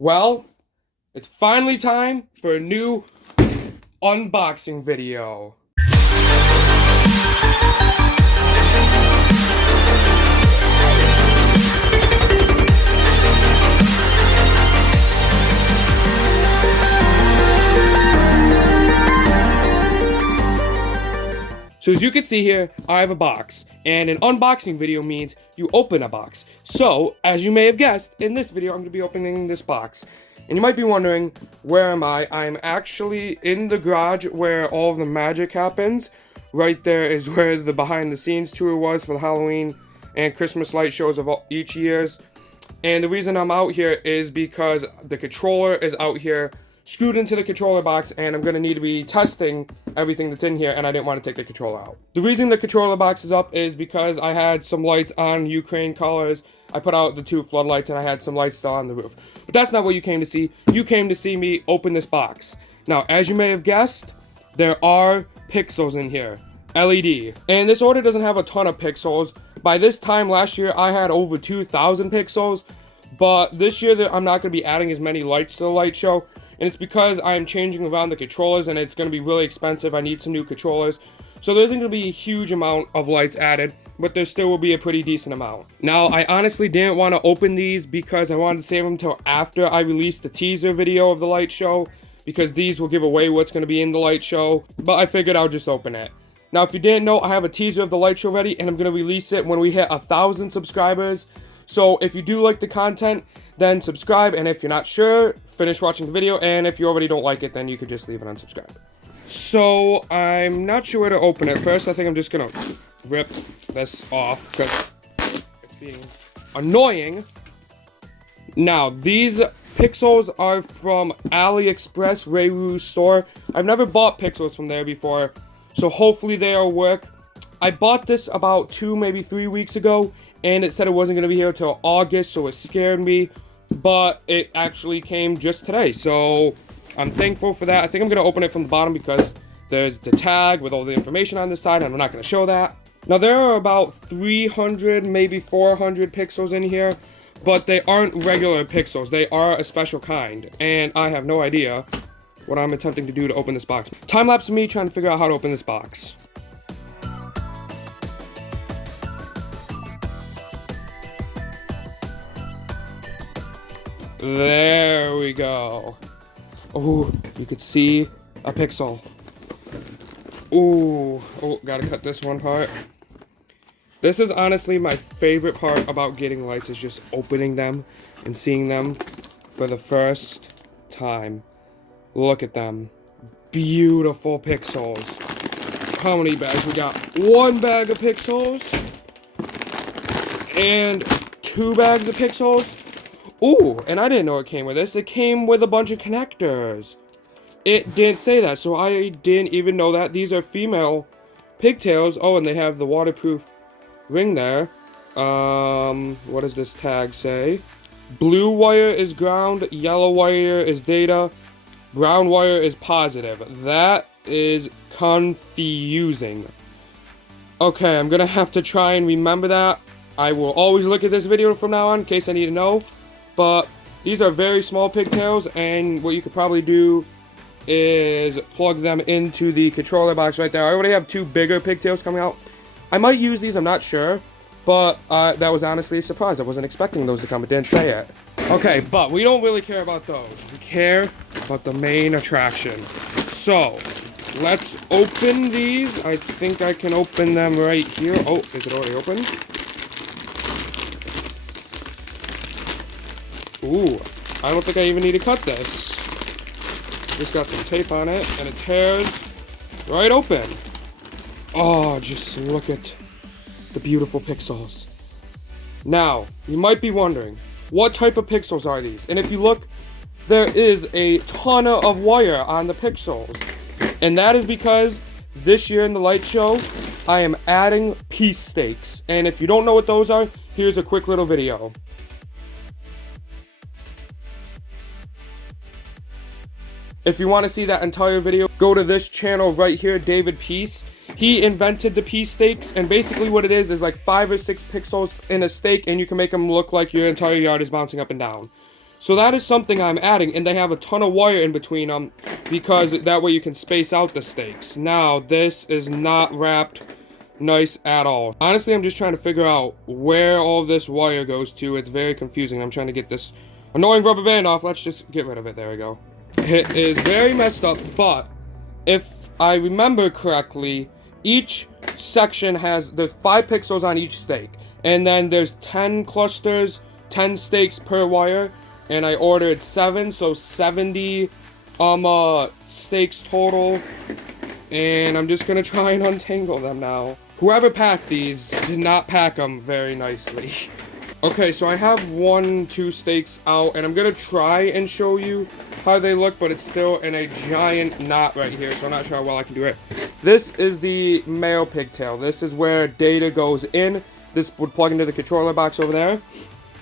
Well, it's finally time for a new unboxing video. So as you can see here, I have a box, and an unboxing video means you open a box. So, as you may have guessed, in this video I'm going to be opening this box. And you might be wondering, where am I? I'm actually in the garage where all of the magic happens. Right there is where the behind the scenes tour was for the Halloween and Christmas light shows of each year's. And the reason I'm out here is because the controller is out here screwed into the controller box, and I'm going to need to be testing everything that's in here, and I didn't want to take the controller out. The reason the controller box is up is because I had some lights on Ukraine colors. I put out the 2 floodlights, and I had some lights still on the roof. But that's not what you came to see. You came to see me open this box. Now, as you may have guessed, there are pixels in here. LED. And this order doesn't have a ton of pixels. By this time last year, I had over 2,000 pixels. But this year, I'm not going to be adding as many lights to the light show. And it's because I'm changing around the controllers, and it's going to be really expensive. I need some new controllers. So there isn't going to be a huge amount of lights added, but there still will be a pretty decent amount. Now, I honestly didn't want to open these because I wanted to save them until after I released the teaser video of the light show, because these will give away what's going to be in the light show. But I figured I'll just open it. Now, if you didn't know, I have a teaser of the light show ready, and I'm going to release it when we hit 1,000 subscribers. So if you do like the content, then subscribe, and if you're not sure, finish watching the video, and if you already don't like it, then you could just leave it unsubscribed. So I'm not sure where to open it. First, I think I'm just gonna rip this off because it's being annoying. Now, these pixels are from AliExpress Reiru store. I've never bought pixels from there before, so hopefully they'll work. I bought this about 2, maybe 3 weeks ago, and it said it wasn't going to be here until August, so it scared me. But it actually came just today, so I'm thankful for that. I think I'm going to open it from the bottom because there's the tag with all the information on the side, and I'm not going to show that. Now, there are about 300, maybe 400 pixels in here, but they aren't regular pixels. They are a special kind, and I have no idea what I'm attempting to do to open this box. Time-lapse of me trying to figure out how to open this box. There we go. Oh, you could see a pixel. Ooh, oh, gotta cut this one part. This is honestly my favorite part about getting lights, is just opening them and seeing them for the first time. Look at them. Beautiful pixels. How many bags we got? 1 bag of pixels. And 2 bags of pixels. Ooh, and I didn't know it came with this. It came with a bunch of connectors. It didn't say that, so I didn't even know that. These are female pigtails. Oh, and they have the waterproof ring there. What does this tag say? Blue wire is ground, yellow wire is data, brown wire is positive. That is confusing. Okay, I'm gonna have to try and remember that. I will always look at this video from now on in case I need to know. But these are very small pigtails, and what you could probably do is plug them into the controller box right there. I already have 2 bigger pigtails coming out. I might use these, I'm not sure, but that was honestly a surprise. I wasn't expecting those to come. It didn't say it. Okay, but we don't really care about those. We care about the main attraction. So, let's open these. I think I can open them right here. Oh, is it already open? Ooh, I don't think I even need to cut this. Just got some tape on it, and it tears right open. Oh, just look at the beautiful pixels. Now, you might be wondering, what type of pixels are these? And if you look, there is a ton of wire on the pixels. And that is because this year in the light show, I am adding piece stakes. And if you don't know what those are, here's a quick little video. If you want to see that entire video, go to this channel right here, David Peace. He invented the piece stakes, and basically what it is like 5 or 6 pixels in a stake, and you can make them look like your entire yard is bouncing up and down. So that is something I'm adding, and they have a ton of wire in between them because that way you can space out the stakes. Now, this is not wrapped nice at all. Honestly, I'm just trying to figure out where all this wire goes to. It's very confusing. I'm trying to get this annoying rubber band off. Let's just get rid of it. There we go. It is very messed up, but if I remember correctly, each section there's 5 pixels on each stake, and then there's 10 clusters, 10 stakes per wire, and I ordered 7, so 70 stakes total, and I'm just gonna try and untangle them now. Whoever packed these did not pack them very nicely. Okay, so I have 2 stakes out, and I'm gonna try and show you how they look, but it's still in a giant knot right here, so I'm not sure how well I can do it. This is the male pigtail. This is where data goes in. This would plug into the controller box over there,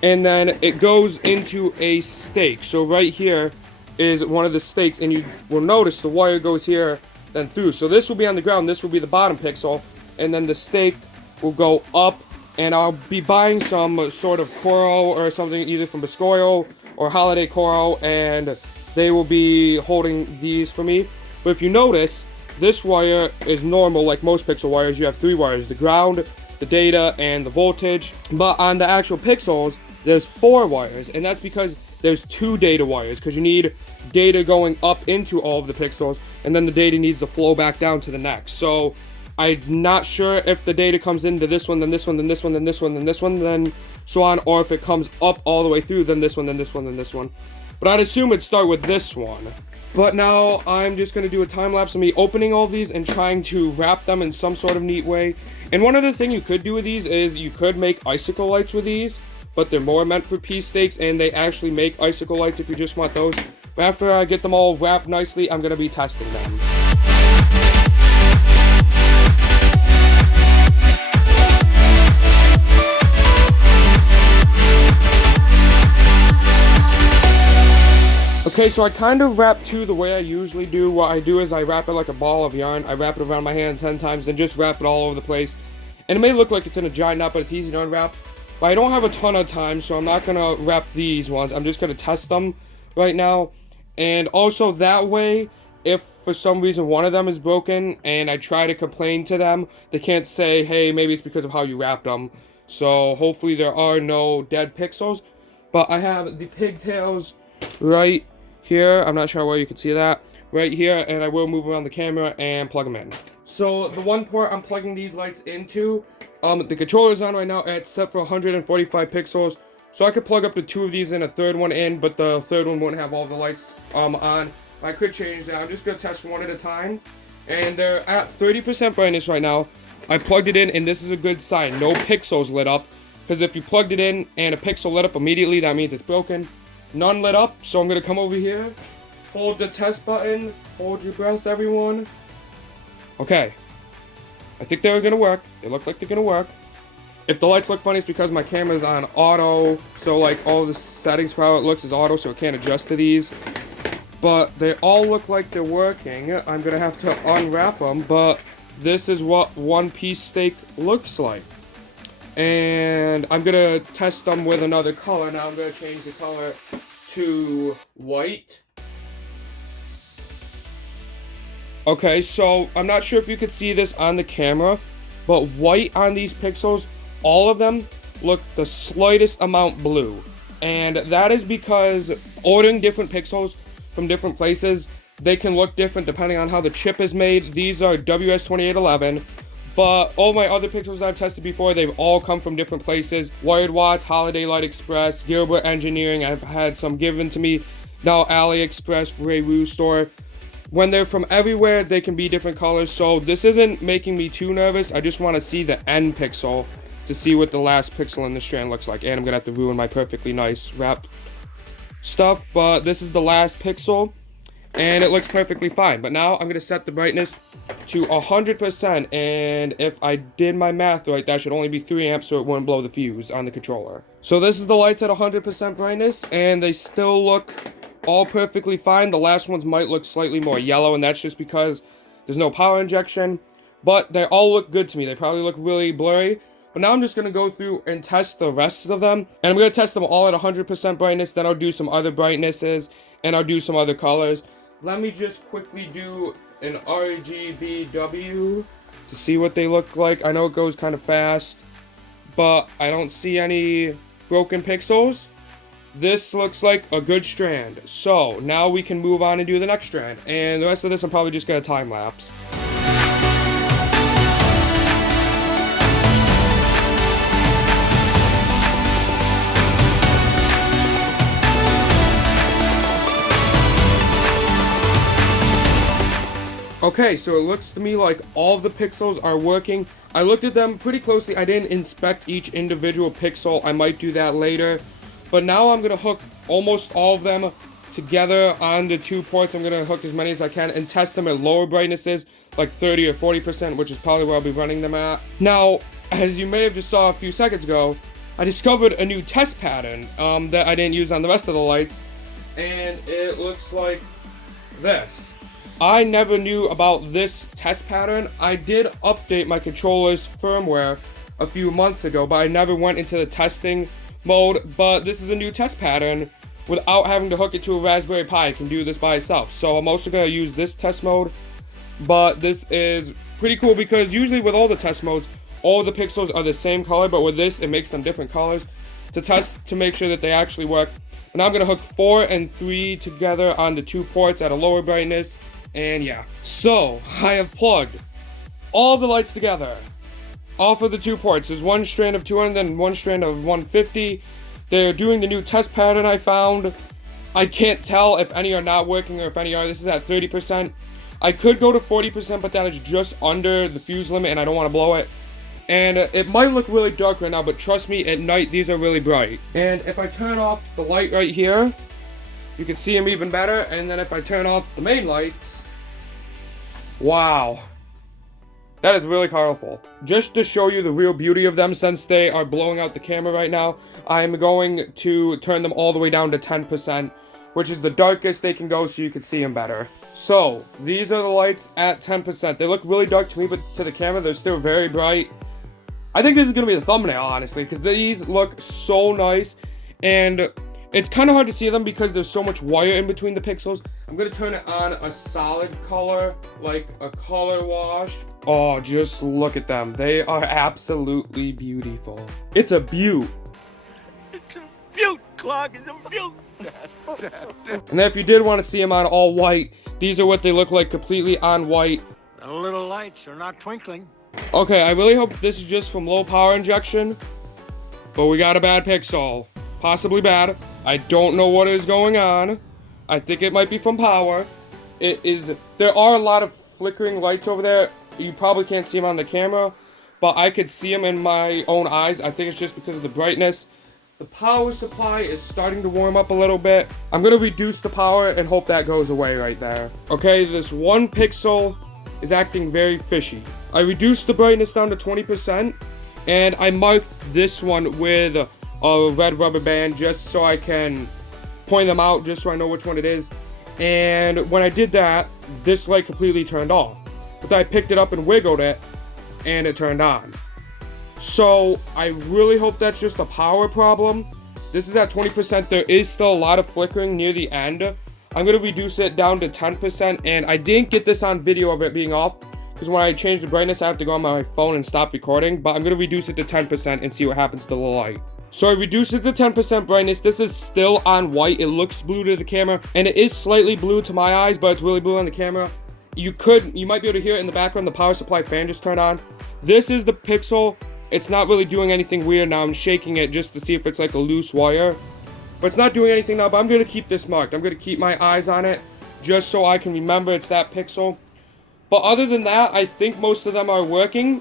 and then it goes into a stake. So right here is one of the stakes, and you will notice the wire goes here, then through. So this will be on the ground, this will be the bottom pixel, and then the stake will go up, and I'll be buying some sort of coral or something, either from Biscoyo or Holiday Coral, and they will be holding these for me. But if you notice, this wire is normal, like most pixel wires. You have 3 wires: the ground, the data, and the voltage. But on the actual pixels, there's 4 wires, and that's because there's 2 data wires, because you need data going up into all of the pixels, and then the data needs to flow back down to the next. So I'm not sure if the data comes into this one, then this one, then this one, then this one, then this one, then so on, or if it comes up all the way through, then this one, then this one, then this one. But I'd assume it'd start with this one. But now I'm just going to do a time lapse of me opening all of these and trying to wrap them in some sort of neat way. And one other thing you could do with these is you could make icicle lights with these, but they're more meant for pea stakes, and they actually make icicle lights if you just want those. But after I get them all wrapped nicely, I'm going to be testing them. Okay, so I kind of wrap 2 the way I usually do. What I do is I wrap it like a ball of yarn. I wrap it around my hand 10 times, then just wrap it all over the place. And it may look like it's in a giant knot, but it's easy to unwrap. But I don't have a ton of time, so I'm not going to wrap these ones. I'm just going to test them right now. And also that way, if for some reason one of them is broken and I try to complain to them, they can't say, hey, maybe it's because of how you wrapped them. So hopefully there are no dead pixels. But I have the pigtails right here. I'm not sure where you can see that. Right here, and I will move around the camera and plug them in. So the one port I'm plugging these lights into, the controller's on right now, and it's set for 145 pixels. So I could plug up to 2 of these and a third one in, but the third one wouldn't have all the lights on. I could change that. I'm just going to test one at a time. And they're at 30% brightness right now. I plugged it in, and this is a good sign. No pixels lit up. Because if you plugged it in and a pixel lit up immediately, that means it's broken. None lit up, so I'm going to come over here. Hold the test button. Hold your breath, everyone. Okay. I think they're going to work. They look like they're going to work. If the lights look funny, it's because my camera's on auto. So, like, all the settings for how it looks is auto, so it can't adjust to these. But they all look like they're working. I'm going to have to unwrap them, but this is what one piece steak looks like. And I'm going to test them with another color. Now I'm going to change the color to white. Okay, so I'm not sure if you could see this on the camera, but white on these pixels, all of them look the slightest amount blue. And that is because ordering different pixels from different places, they can look different depending on how the chip is made. These are WS2811, but all my other pixels that I've tested before, they've all come from different places. Wired Watts, Holiday Light Express, Gilbert Engineering, I've had some given to me. Now AliExpress, Raywu store. When they're from everywhere, they can be different colors. So this isn't making me too nervous. I just want to see the end pixel to see what the last pixel in the strand looks like. And I'm going to have to ruin my perfectly nice wrapped stuff. But this is the last pixel. And it looks perfectly fine. But now I'm going to set the brightness to 100%. And if I did my math right, that should only be 3 amps so it wouldn't blow the fuse on the controller. So this is the lights at 100% brightness. And they still look all perfectly fine. The last ones might look slightly more yellow, and that's just because there's no power injection. But they all look good to me. They probably look really blurry. But But now I'm just going to go through and test the rest of them. And I'm going to test them all at 100% brightness. Then I'll do some other brightnesses. And I'll do some other colors. Let me just quickly do an RGBW to see what they look like. I know it goes kind of fast, but I don't see any broken pixels. This looks like a good strand. So now we can move on and do the next strand. And the rest of this I'm probably just going to time lapse. Okay, so it looks to me like all of the pixels are working. I looked at them pretty closely. I didn't inspect each individual pixel. I might do that later. But now I'm going to hook almost all of them together on the 2 ports. I'm going to hook as many as I can and test them at lower brightnesses, like 30 or 40%, which is probably where I'll be running them at. Now, as you may have just saw a few seconds ago, I discovered a new test pattern that I didn't use on the rest of the lights. And it looks like this. I never knew about this test pattern. I did update my controller's firmware a few months ago, but I never went into the testing mode. But this is a new test pattern without having to hook it to a Raspberry Pi. I can do this by itself. So I'm also going to use this test mode. But this is pretty cool because usually with all the test modes, all the pixels are the same color. But with this, it makes them different colors to test to make sure that they actually work. And now I'm going to hook 4 and 3 together on the 2 ports at a lower brightness. And yeah, so I have plugged all the lights together off of the 2 ports. There's one strand of 200 and one strand of 150. They're doing the new test pattern I found. I can't tell if any are not working or if any are. This is at 30%. I could go to 40%, but that is just under the fuse limit and I don't want to blow it. And it might look really dark right now, but trust me, at night these are really bright. And if I turn off the light right here, you can see them even better. And then if I turn off the main lights, wow, that is really colorful. Just to show you the real beauty of them, since they are blowing out the camera right now, I'm going to turn them all the way down to 10%, which is the darkest they can go so you can see them better. So, these are the lights at 10%. They look really dark to me, but to the camera, they're still very bright. I think this is going to be the thumbnail, honestly, because these look so nice, and it's kind of hard to see them because there's so much wire in between the pixels. I'm going to turn it on a solid color, like a color wash. Oh, just look at them. They are absolutely beautiful. It's a beaut. It's a beaut, Clog. It's a beaut. And then if you did want to see them on all white, these are what they look like completely on white. The little lights are not twinkling. Okay, I really hope this is just from low power injection, but we got a bad pixel. Possibly bad. I don't know what is going on. I think it might be from power. There are a lot of flickering lights over there. You probably can't see them on the camera, but I could see them in my own eyes. I think it's just because of the brightness. The power supply is starting to warm up a little bit. I'm going to reduce the power and hope that goes away right there. Okay, this one pixel is acting very fishy. I reduced the brightness down to 20%, and I marked this one with a red rubber band just so I can point them out, just so I know which one it is. And when I did that, this light completely turned off. But then I picked it up and wiggled it, and it turned on. So I really hope that's just a power problem. This is at 20%. There is still a lot of flickering near the end. I'm going to reduce it down to 10%, and I didn't get this on video of it being off, because when I change the brightness, I have to go on my phone and stop recording. But I'm going to reduce it to 10% and see what happens to the light. So I reduced it to 10% brightness. This is still on white. It looks blue to the camera, and it is slightly blue to my eyes, but it's really blue on the camera. You might be able to hear it in the background. The power supply fan just turned on. This is the pixel. It's not really doing anything weird now. I'm shaking it just to see if it's like a loose wire. But it's not doing anything now, but I'm going to keep this marked. I'm going to keep my eyes on it just so I can remember it's that pixel. But other than that, I think most of them are working.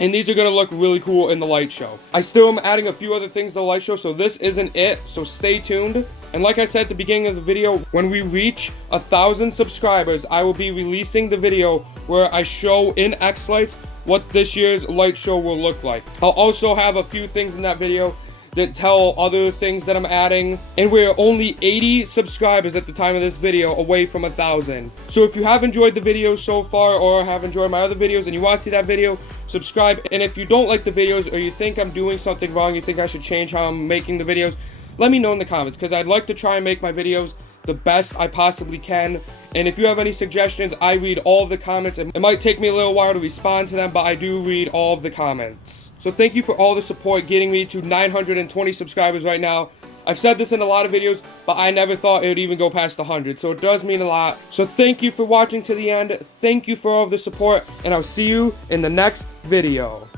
And these are going to look really cool in the light show. I still am adding a few other things to the light show, so this isn't it. So stay tuned. And like I said at the beginning of the video, when we reach 1,000 subscribers, I will be releasing the video where I show in X-Lights what this year's light show will look like. I'll also have a few things in that video that tell other things that I'm adding. And we're only 80 subscribers at the time of this video away from 1,000. So if you have enjoyed the video so far, or have enjoyed my other videos and you want to see that video, subscribe. And if you don't like the videos, or you think I'm doing something wrong, you think I should change how I'm making the videos, let me know in the comments, because I'd like to try and make my videos the best I possibly can. And if you have any suggestions, I read all of the comments. It might take me a little while to respond to them, but I do read all of the comments. So thank you for all the support, getting me to 920 subscribers right now. I've said this in a lot of videos, but I never thought it would even go past 100, so it does mean a lot. So thank you for watching to the end. Thank you for all of the support, and I'll see you in the next video.